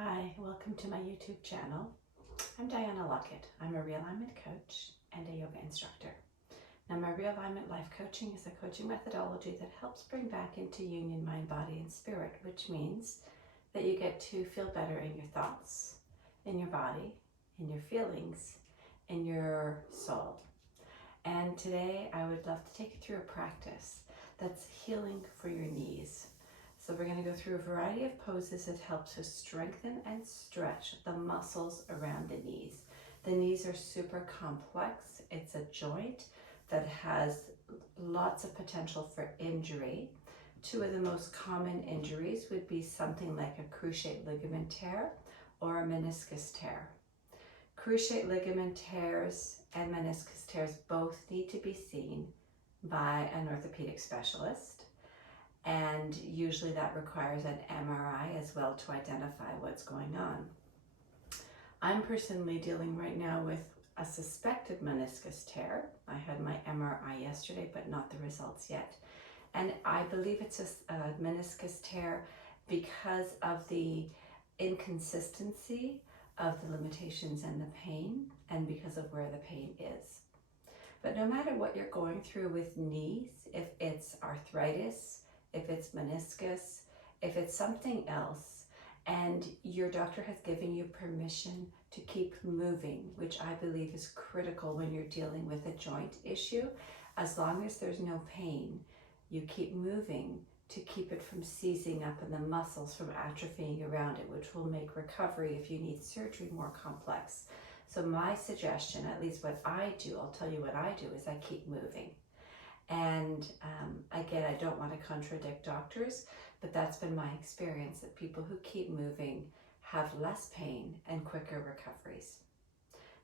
Hi, welcome to my YouTube channel. I'm Diana Lockett. I'm a realignment coach and a yoga instructor. Now, my realignment life coaching is a coaching methodology that helps bring back into union mind, body, and spirit, which means that you get to feel better in your thoughts, in your body, in your feelings, in your soul. And today I would love to take you through a practice that's healing for your knees. So we're going to go through a variety of poses that help to strengthen and stretch the muscles around the knees. The knees are super complex. It's a joint that has lots of potential for injury. Two of the most common injuries would be something like a cruciate ligament tear or a meniscus tear. Cruciate ligament tears and meniscus tears both need to be seen by an orthopedic specialist. And usually that requires an MRI as well to identify what's going on. I'm personally dealing right now with a suspected meniscus tear. I had my MRI yesterday, but not the results yet. And I believe it's a meniscus tear because of the inconsistency of the limitations and the pain, and because of where the pain is. But no matter what you're going through with knees, if it's arthritis, if it's meniscus, if it's something else, and your doctor has given you permission to keep moving, which I believe is critical when you're dealing with a joint issue, as long as there's no pain, you keep moving to keep it from seizing up and the muscles from atrophying around it, which will make recovery if you need surgery more complex. So my suggestion, at least what I do, I'll tell you what I do, is I keep moving. And again, I don't want to contradict doctors, but that's been my experience, that people who keep moving have less pain and quicker recoveries.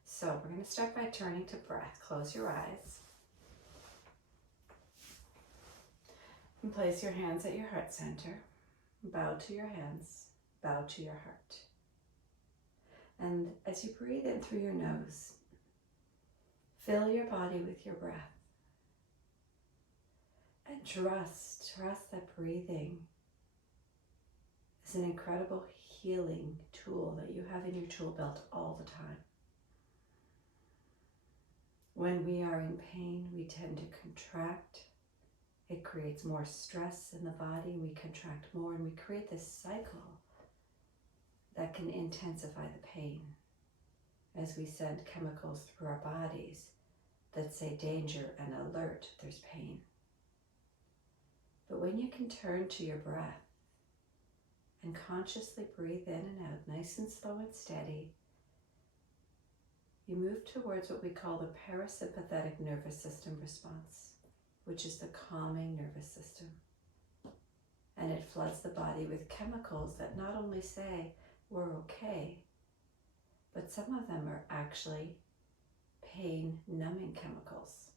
So we're going to start by turning to breath. Close your eyes. And place your hands at your heart center. Bow to your hands. Bow to your heart. And as you breathe in through your nose, fill your body with your breath. And trust that breathing is an incredible healing tool that you have in your tool belt all the time. When we are in pain, we tend to contract. It creates more stress in the body. We contract more, and we create this cycle that can intensify the pain as we send chemicals through our bodies that say danger and alert, there's pain. But when you can turn to your breath and consciously breathe in and out, nice and slow and steady, you move towards what we call the parasympathetic nervous system response, which is the calming nervous system. And it floods the body with chemicals that not only say we're okay, but some of them are actually pain numbing chemicals.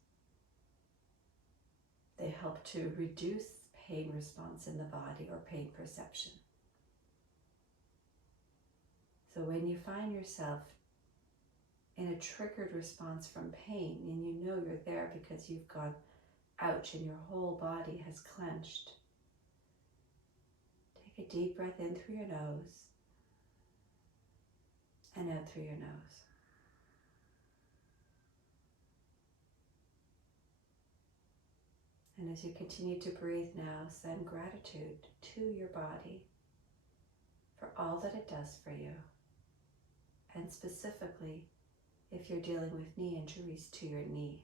They help to reduce pain response in the body or pain perception. So when you find yourself in a triggered response from pain, and you know you're there because you've gone ouch and your whole body has clenched, take a deep breath in through your nose and out through your nose. And as you continue to breathe now, send gratitude to your body for all that it does for you. And specifically, if you're dealing with knee injuries, to your knee.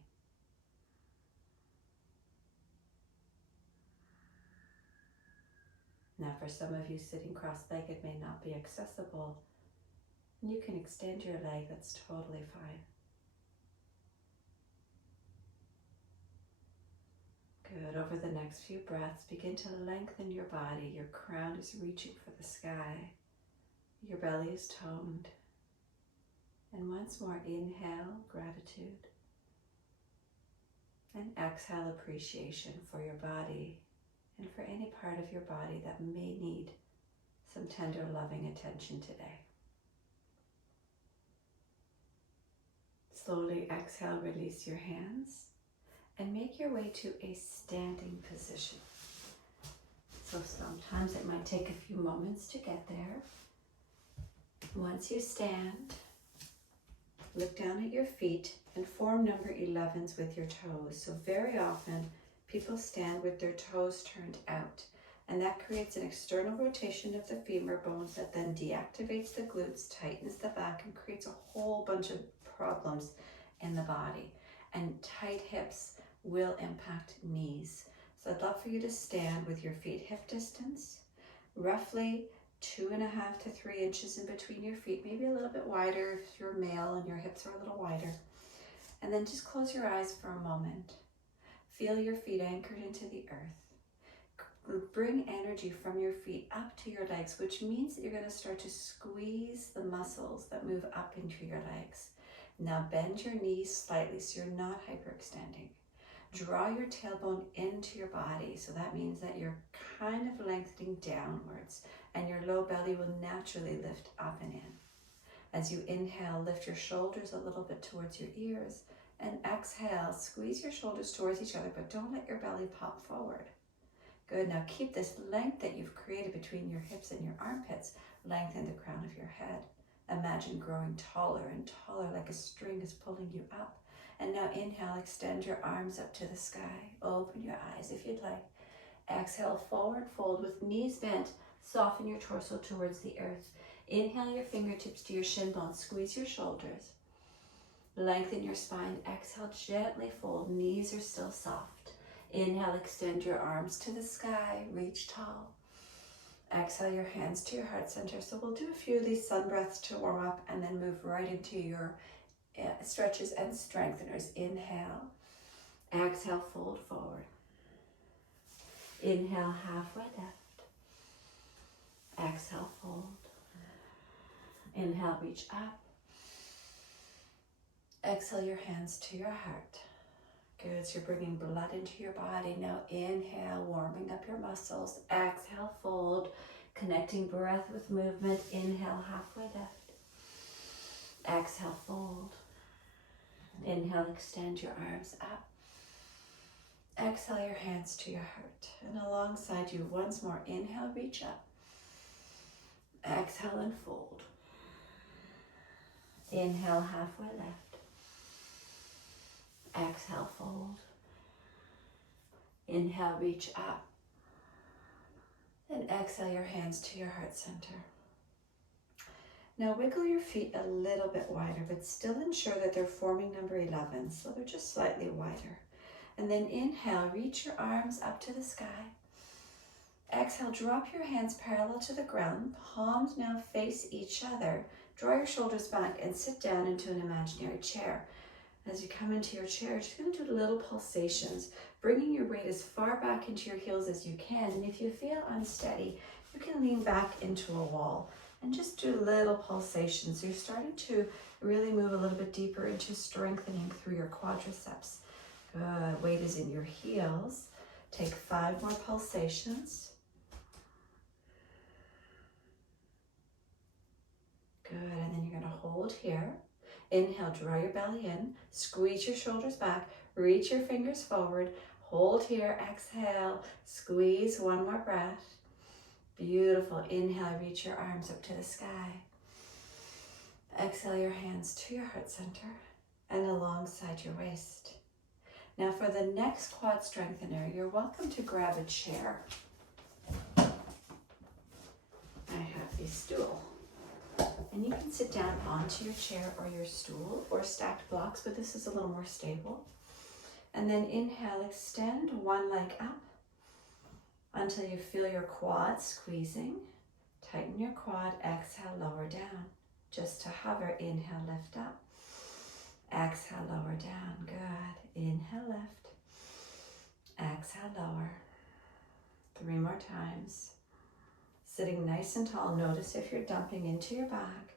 Now, for some of you, sitting cross-legged may not be accessible. You can extend your leg, that's totally fine. Good. Over the next few breaths, begin to lengthen your body. Your crown is reaching for the sky. Your belly is toned. And once more, inhale, gratitude. And exhale, appreciation for your body and for any part of your body that may need some tender, loving attention today. Slowly exhale, release your hands. And make your way to a standing position. So sometimes it might take a few moments to get there. Once you stand, look down at your feet and form number 11s with your toes. So very often people stand with their toes turned out, and that creates an external rotation of the femur bones that then deactivates the glutes, tightens the back, and creates a whole bunch of problems in the body. And tight hips will impact knees. So I'd love for you to stand with your feet hip distance, roughly 2.5 to 3 inches in between your feet, maybe a little bit wider if you're male and your hips are a little wider. And then just close your eyes for a moment. Feel your feet anchored into the earth. Bring energy from your feet up to your legs, which means that you're going to start to squeeze the muscles that move up into your legs. Now bend your knees slightly so you're not hyperextending. Draw your tailbone into your body, so that means that you're kind of lengthening downwards, and your low belly will naturally lift up and in. As you inhale, lift your shoulders a little bit towards your ears, and exhale, squeeze your shoulders towards each other, but don't let your belly pop forward. Good, now keep this length that you've created between your hips and your armpits, lengthen the crown of your head. Imagine growing taller and taller like a string is pulling you up. And now inhale, extend your arms up to the sky. Open your eyes if you'd like. Exhale, forward fold with knees bent. Soften your torso towards the earth. Inhale your fingertips to your shin bones. Squeeze your shoulders. Lengthen your spine. Exhale, gently fold. Knees are still soft. Inhale, extend your arms to the sky. Reach tall. Exhale your hands to your heart center. So we'll do a few of these sun breaths to warm up and then move right into your stretches and strengtheners. Inhale. Exhale, fold forward. Inhale, halfway left. Exhale, fold. Inhale, reach up. Exhale your hands to your heart. Good, so you're bringing blood into your body. Now inhale, warming up your muscles. Exhale, fold, connecting breath with movement. Inhale, halfway left. Exhale, fold. Inhale, extend your arms up. Exhale your hands to your heart. And alongside you, once more, inhale, reach up. Exhale and fold. Inhale, halfway left. Exhale, fold. Inhale, reach up. And exhale your hands to your heart center. Now wiggle your feet a little bit wider, but still ensure that they're forming number 11, so they're just slightly wider. And then inhale, reach your arms up to the sky. Exhale, drop your hands parallel to the ground. Palms now face each other. Draw your shoulders back and sit down into an imaginary chair. As you come into your chair, just going to do little pulsations, bringing your weight as far back into your heels as you can. And if you feel unsteady, you can lean back into a wall and just do little pulsations. You're starting to really move a little bit deeper into strengthening through your quadriceps. Good, weight is in your heels. Take 5 more pulsations. Good, and then you're going to hold here. Inhale, draw your belly in, squeeze your shoulders back, reach your fingers forward, hold here, exhale, squeeze, 1 more breath. Beautiful, inhale, reach your arms up to the sky. Exhale your hands to your heart center and alongside your waist. Now for the next quad strengthener, you're welcome to grab a chair. I have a stool. And you can sit down onto your chair or your stool or stacked blocks, but this is a little more stable. And then inhale, extend 1 leg up until you feel your quad squeezing. Tighten your quad, exhale, lower down. Just to hover, inhale, lift up. Exhale, lower down, good. Inhale, lift. Exhale, lower. 3 more times. Sitting nice and tall, notice if you're dumping into your back.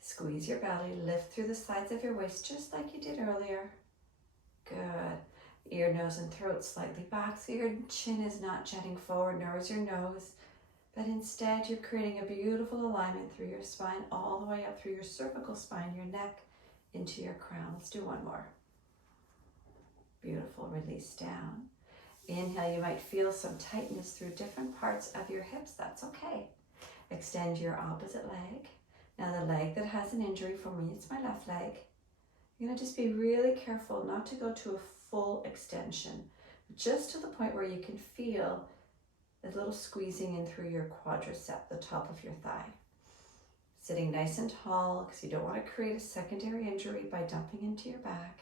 Squeeze your belly, lift through the sides of your waist just like you did earlier. Good. Ear, nose, and throat slightly back so your chin is not jutting forward, nor is your nose. But instead, you're creating a beautiful alignment through your spine, all the way up through your cervical spine, your neck, into your crown. Let's do 1 more. Beautiful, release down. Inhale, you might feel some tightness through different parts of your hips. That's okay. Extend your opposite leg. Now the leg that has an injury, for me it's my left leg. You're going to just be really careful not to go to a full extension, just to the point where you can feel a little squeezing in through your quadricep, the top of your thigh. Sitting nice and tall, because you don't want to create a secondary injury by dumping into your back.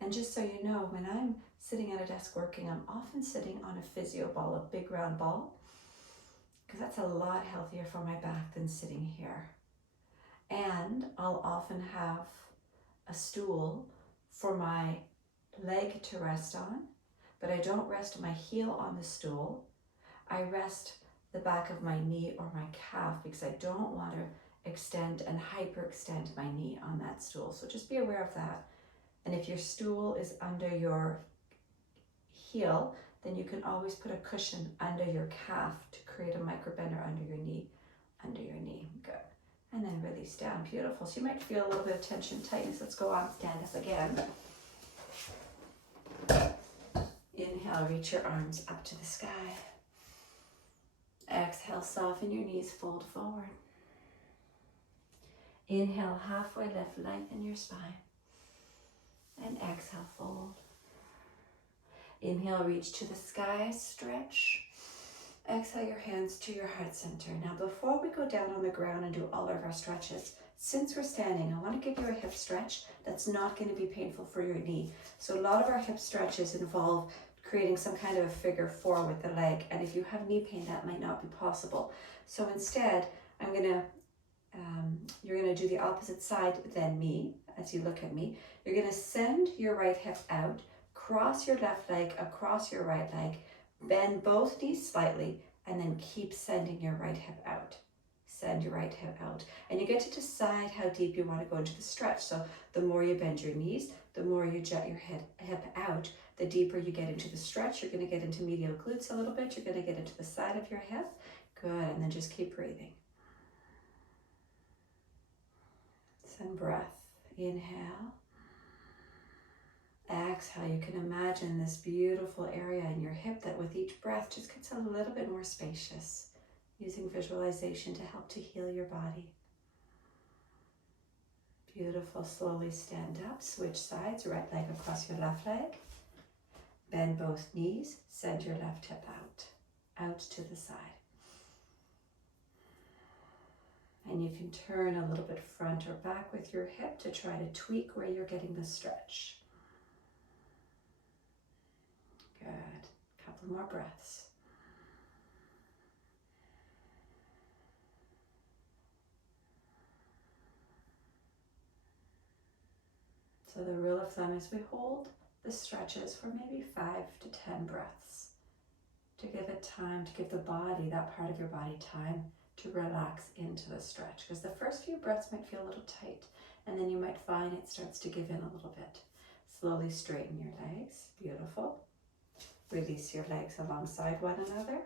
And just so you know, when I'm sitting at a desk working, I'm often sitting on a physio ball, a big round ball, because that's a lot healthier for my back than sitting here. And I'll often have a stool for my leg to rest on, but I don't rest my heel on the stool. I rest the back of my knee or my calf because I don't want to extend and hyperextend my knee on that stool. So just be aware of that. And if your stool is under your heel, then you can always put a cushion under your calf to create a microbender under your knee. Good. And then release down. Beautiful. So you might feel a little bit of tension, tightness. Let's go on, stand up again. Inhale, reach your arms up to the sky. Exhale, soften your knees, fold forward. Inhale, halfway lift, lengthen your spine. And exhale, fold. Inhale, reach to the sky, stretch. Exhale your hands to your heart center. Now before we go down on the ground and do all of our stretches, since we're standing, I want to give you a hip stretch that's not going to be painful for your knee. So a lot of our hip stretches involve creating some kind of a figure four with the leg, and if you have knee pain, that might not be possible. So instead, you're going to do the opposite side than me. As you look at me, you're going to send your right hip out, cross your left leg across your right leg, bend both knees slightly, and then keep sending your right hip out. Send your right hip out. And you get to decide how deep you want to go into the stretch. So the more you bend your knees, the more you jet your hip out, the deeper you get into the stretch. You're going to get into medial glutes a little bit. You're going to get into the side of your hip. Good. And then just keep breathing. Send breath. Inhale. Exhale. You can imagine this beautiful area in your hip that with each breath just gets a little bit more spacious, using visualization to help to heal your body. Beautiful. Slowly stand up. Switch sides. Right leg across your left leg. Bend both knees. Send your left hip out to the side. And you can turn a little bit front or back with your hip to try to tweak where you're getting the stretch. Good. Couple more breaths. So the rule of thumb is we hold the stretches for maybe 5 to 10 breaths to give it time, to give the body, that part of your body, time to relax into the stretch. Because the first few breaths might feel a little tight, and then you might find it starts to give in a little bit. Slowly straighten your legs. Beautiful. Release your legs alongside one another.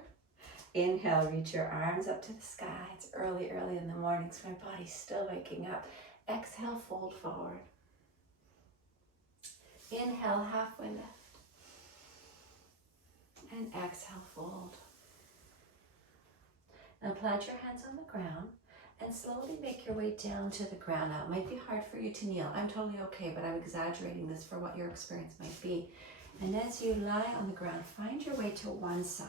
Inhale, reach your arms up to the sky. It's early in the morning, so my body's still waking up. Exhale, fold forward. Inhale, halfway lift. And exhale, fold. Now plant your hands on the ground and slowly make your way down to the ground. Now it might be hard for you to kneel. I'm totally okay, but I'm exaggerating this for what your experience might be. And as you lie on the ground, find your way to one side.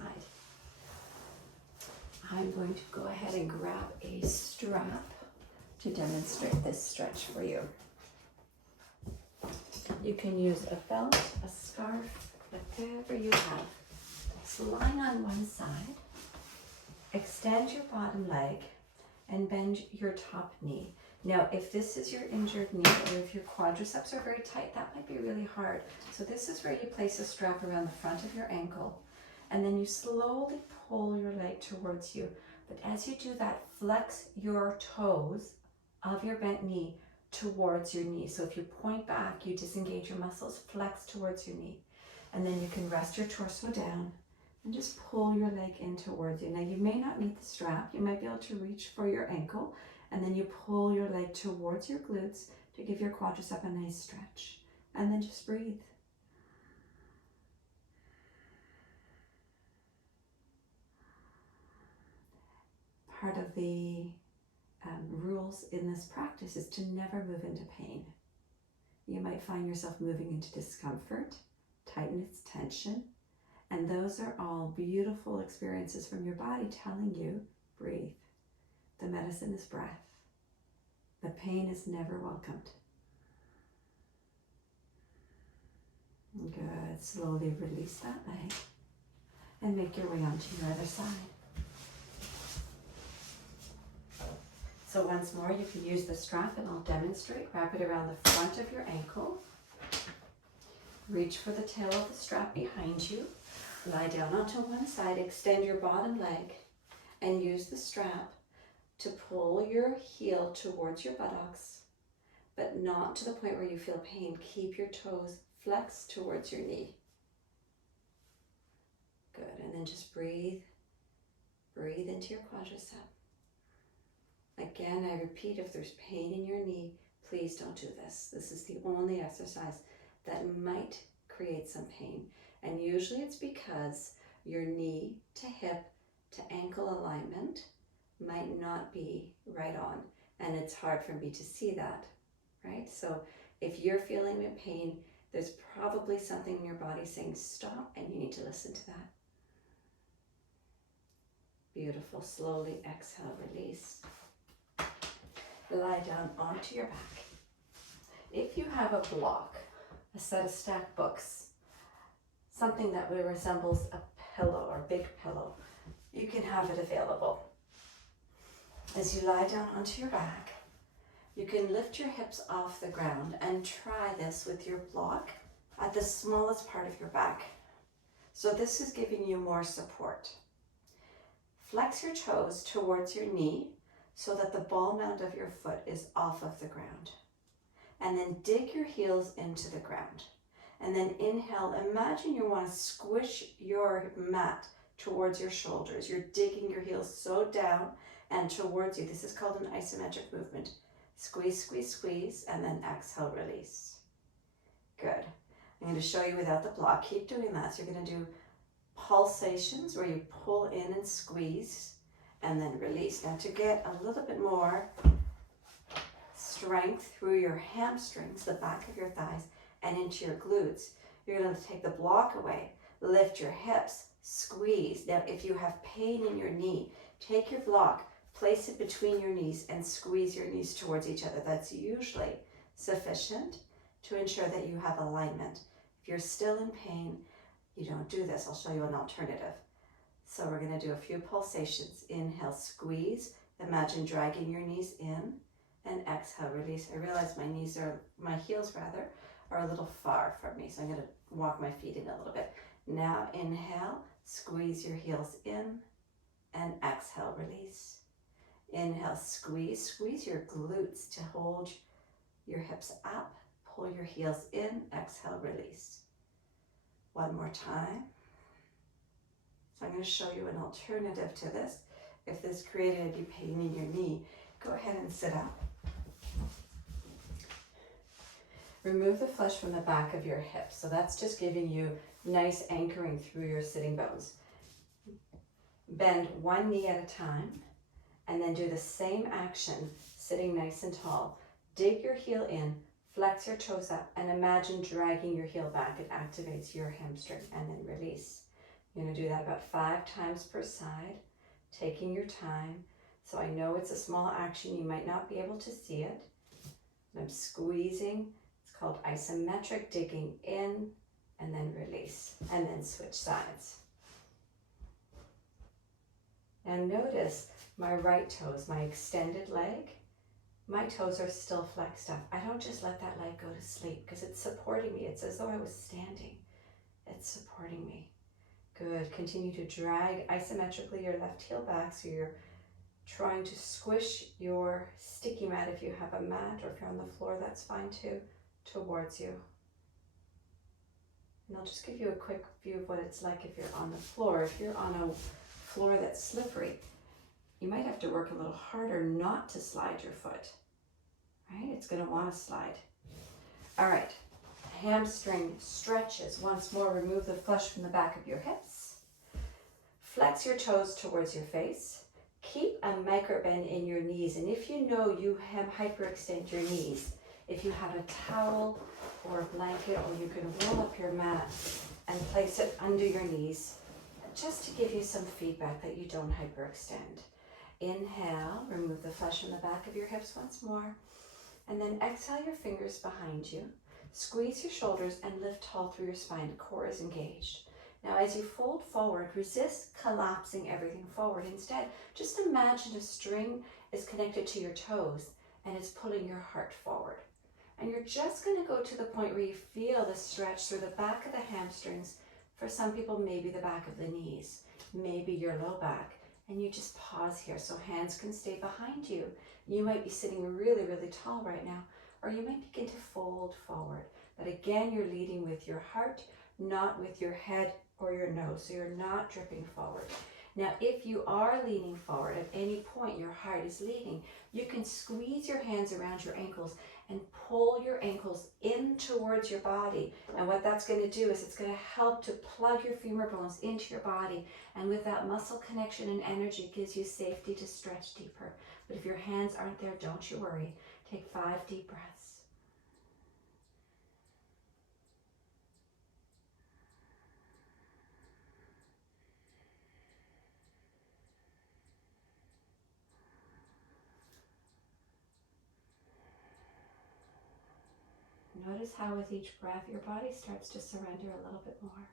I'm going to go ahead and grab a strap to demonstrate this stretch for you. You can use a belt, a scarf, whatever you have. So lying on one side, extend your bottom leg and bend your top knee. Now, if this is your injured knee or if your quadriceps are very tight, that might be really hard. So this is where you place a strap around the front of your ankle, and then you slowly pull your leg towards you. But as you do that, flex your toes of your bent knee towards your knee. So if you point back, you disengage your muscles, flex towards your knee. And then you can rest your torso down and just pull your leg in towards you. Now you may not need the strap. You might be able to reach for your ankle, and then you pull your leg towards your glutes to give your quadricep a nice stretch. And then just breathe. Part of the rule goals in this practice is to never move into pain. You might find yourself moving into discomfort, tighten its tension, and those are all beautiful experiences from your body telling you, breathe. The medicine is breath. The pain is never welcomed. Good. Slowly release that leg and make your way onto your other side. So once more, you can use the strap and I'll demonstrate. Wrap it around the front of your ankle. Reach for the tail of the strap behind you. Lie down onto one side, extend your bottom leg, and use the strap to pull your heel towards your buttocks, but not to the point where you feel pain. Keep your toes flexed towards your knee. Good, and then just breathe. Breathe into your quadricep. Again, I repeat, if there's pain in your knee, please don't do this. This is the only exercise that might create some pain. And usually it's because your knee to hip to ankle alignment might not be right on. And it's hard for me to see that, right? So if you're feeling pain, there's probably something in your body saying stop, and you need to listen to that. Beautiful. Slowly exhale, release. Lie down onto your back. If you have a block, a set of stacked books, something that resembles a pillow or big pillow, you can have it available. As you lie down onto your back, you can lift your hips off the ground and try this with your block at the smallest part of your back. So this is giving you more support. Flex your toes towards your knee so that the ball mount of your foot is off of the ground. And then dig your heels into the ground. And then inhale, imagine you want to squish your mat towards your shoulders. You're digging your heels so down and towards you. This is called an isometric movement. Squeeze, squeeze, squeeze, and then exhale, release. Good. I'm going to show you without the block. Keep doing that. So you're going to do pulsations where you pull in and squeeze and then release. Now to get a little bit more strength through your hamstrings, the back of your thighs, and into your glutes, you're going to take the block away, lift your hips, squeeze. Now if you have pain in your knee, take your block, place it between your knees and squeeze your knees towards each other. That's usually sufficient to ensure that you have alignment. If you're still in pain, you don't do this. I'll show you an alternative. So we're going to do a few pulsations. Inhale, squeeze. Imagine dragging your knees in, and exhale, release. I realize my heels are a little far from me, so I'm going to walk my feet in a little bit. Now inhale, squeeze your heels in, and exhale, release. Inhale, squeeze your glutes to hold your hips up, pull your heels in, exhale, release. One more time. So I'm going to show you an alternative to this. If this created any pain in your knee, go ahead and sit up. Remove the flesh from the back of your hips. So that's just giving you nice anchoring through your sitting bones. Bend one knee at a time, and then do the same action, sitting nice and tall. Dig your heel in, flex your toes up, and imagine dragging your heel back. It activates your hamstring, and then release. You're going to do that about 5 times per side, taking your time. So I know it's a small action. You might not be able to see it. I'm squeezing. It's called isometric, digging in, and then release, and then switch sides. Now notice my right toes, my extended leg, my toes are still flexed up. I don't just let that leg go to sleep because it's supporting me. It's as though I was standing. It's supporting me. Good. Continue to drag isometrically your left heel back so you're trying to squish your sticky mat, if you have a mat, or if you're on the floor, that's fine too, towards you. And I'll just give you a quick view of what it's like if you're on the floor. If you're on a floor that's slippery, you might have to work a little harder not to slide your foot, right? It's going to want to slide. All right. Hamstring stretches. Once more, remove the flesh from the back of your hips. Flex your toes towards your face. keep a micro bend in your knees. And if you know you have hyperextend your knees, if you have a towel or a blanket, or you can roll up your mat and place it under your knees, just to give you some feedback that you don't hyperextend. Inhale, remove the flesh from the back of your hips once more. And then exhale your fingers behind you. Squeeze your shoulders and lift tall through your spine. The core is engaged. Now as you fold forward, resist collapsing everything forward. Instead, just imagine a string is connected to your toes and it's pulling your heart forward. And you're just going to go to the point where you feel the stretch through the back of the hamstrings. For some people, maybe the back of the knees, maybe your low back. And you just pause here so hands can stay behind you. You might be sitting really, really tall right now, or you might begin to fold forward. But again, you're leading with your heart, not with your head or your nose. So you're not dripping forward. Now, if you are leaning forward at any point, your heart is leading, you can squeeze your hands around your ankles and pull your ankles in towards your body. And what that's going to do is it's going to help to plug your femur bones into your body. And with that muscle connection and energy, it gives you safety to stretch deeper. But if your hands aren't there, don't you worry. Take 5 deep breaths. Notice how with each breath, your body starts to surrender a little bit more.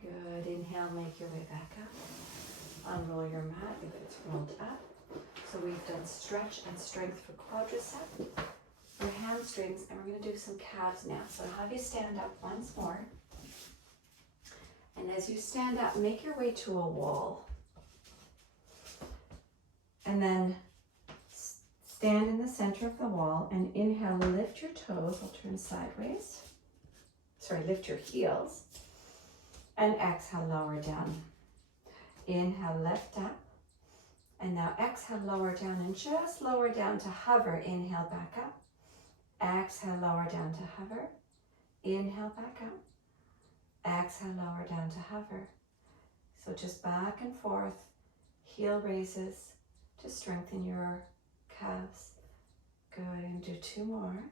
Good. Inhale, make your way back up. Unroll your mat if it's rolled up. So we've done stretch and strength for quadricep, for hamstrings, and we're going to do some calves now. So I'll have you stand up once more. And as you stand up, make your way to a wall. And then stand in the center of the wall and inhale, lift your toes. I'll turn sideways. Lift your heels. And exhale, lower down. Inhale, lift up. And now exhale, lower down, and just lower down to hover. Inhale, back up. Exhale, lower down to hover. Inhale, back up. Exhale, lower down to hover. So just back and forth, heel raises to strengthen your calves. Good, and do 2 more.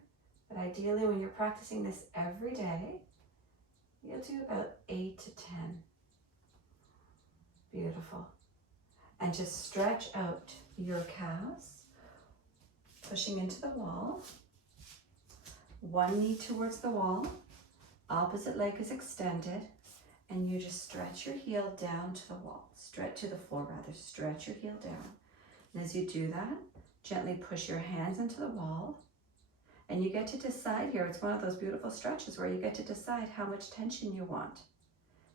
But ideally, when you're practicing this every day, you'll do about 8 to 10. Beautiful. And just stretch out your calves, pushing into the wall. One knee towards the wall, opposite leg is extended, and you just stretch your heel down to the wall. Stretch to the floor rather, stretch your heel down. And as you do that, gently push your hands into the wall. And you get to decide here, it's one of those beautiful stretches where you get to decide how much tension you want.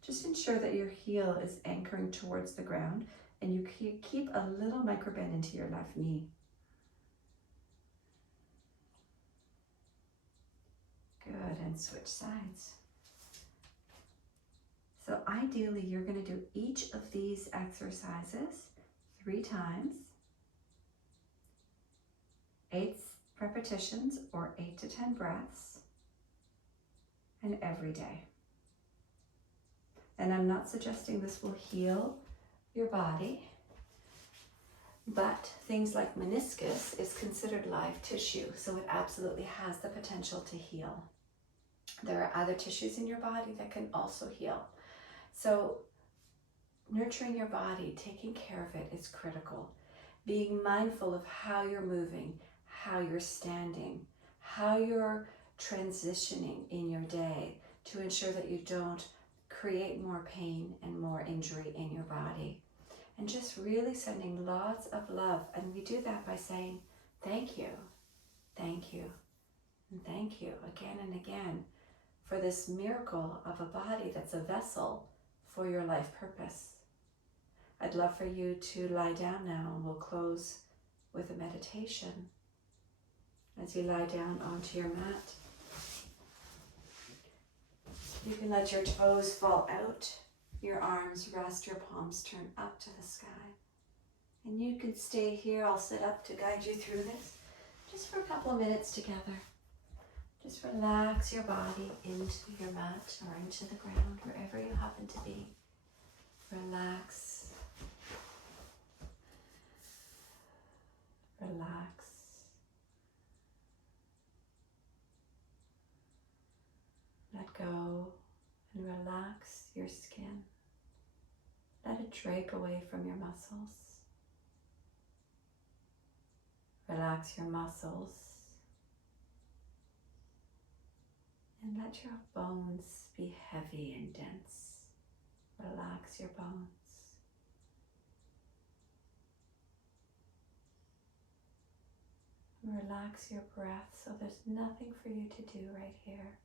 Just ensure that your heel is anchoring towards the ground and you keep a little micro bend into your left knee. Good, and switch sides. So ideally, you're going to do each of these exercises 3 times, 8 repetitions or 8 to 10 breaths, and every day. And I'm not suggesting this will heal your body, but things like meniscus is considered live tissue, so it absolutely has the potential to heal. There are other tissues in your body that can also heal. So nurturing your body, taking care of it is critical. Being mindful of how you're moving, how you're standing, how you're transitioning in your day to ensure that you don't create more pain and more injury in your body. And just really sending lots of love. And we do that by saying, thank you, and thank you again and again for this miracle of a body that's a vessel for your life purpose. I'd love for you to lie down now, and we'll close with a meditation. As you lie down onto your mat, you can let your toes fall out, your arms rest, your palms turn up to the sky. And you can stay here. I'll sit up to guide you through this just for a couple of minutes together. Just relax your body into your mat or into the ground, wherever you happen to be. Relax your skin. Let it drape away from your muscles. Relax your muscles and let your bones be heavy and dense. Relax your bones. Relax your breath so there's nothing for you to do right here.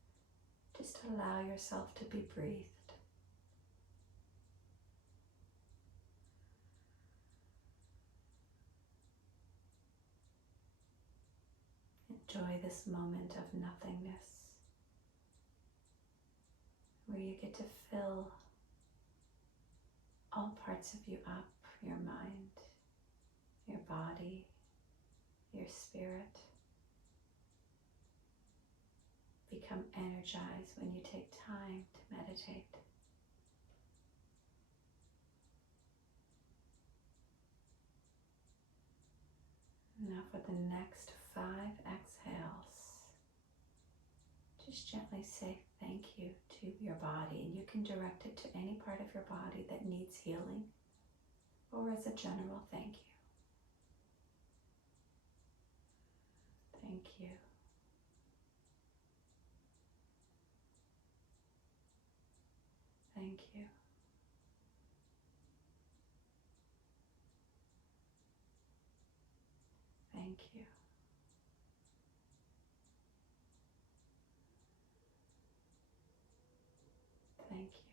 Just allow yourself to be breathed. Enjoy this moment of nothingness where you get to fill all parts of you up, your mind, your body, your spirit. Become energized when you take time to meditate. Now for the next 5 exhales, just gently say thank you to your body, and you can direct it to any part of your body that needs healing, or as a general thank you. Thank you. Thank you. Thank you. Thank you.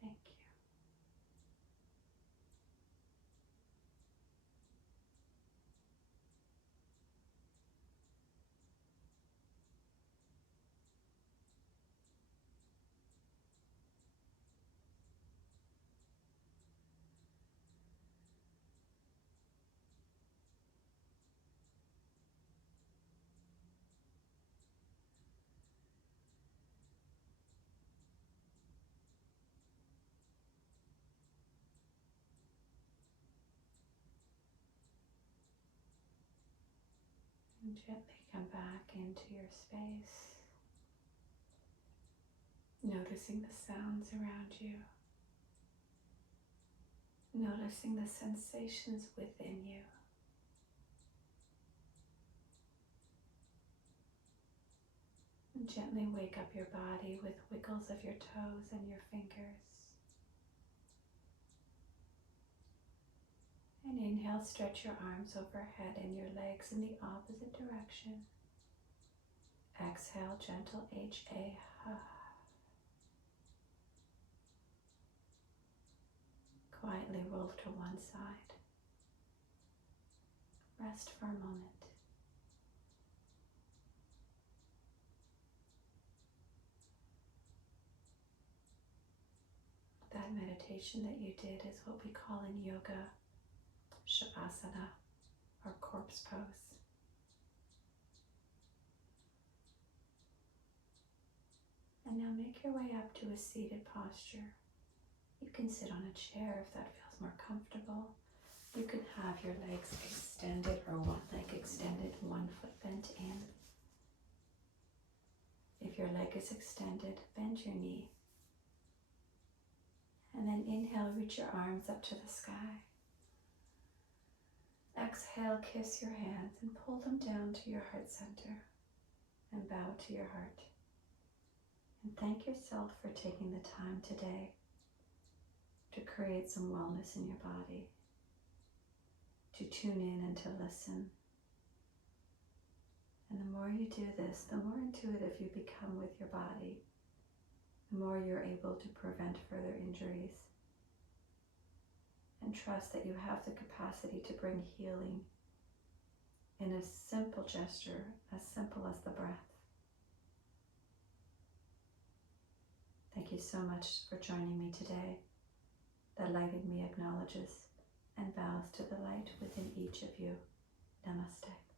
Thank you. And gently come back into your space, noticing the sounds around you, noticing the sensations within you. And gently wake up your body with wiggles of your toes and your fingers. And inhale, stretch your arms overhead and your legs in the opposite direction. Exhale, gentle HA. Quietly roll to one side. Rest for a moment. That meditation that you did is what we call in yoga Shavasana, or corpse pose. And now make your way up to a seated posture. You can sit on a chair if that feels more comfortable. You can have your legs extended, or one leg extended, one foot bent in. If your leg is extended, bend your knee. And then inhale, reach your arms up to the sky. Exhale, kiss your hands and pull them down to your heart center and bow to your heart. And thank yourself for taking the time today to create some wellness in your body, to tune in and to listen. And the more you do this, the more intuitive you become with your body, the more you're able to prevent further injuries. And trust that you have the capacity to bring healing in a simple gesture, as simple as the breath. Thank you so much for joining me today. The light in me acknowledges and bows to the light within each of you. Namaste.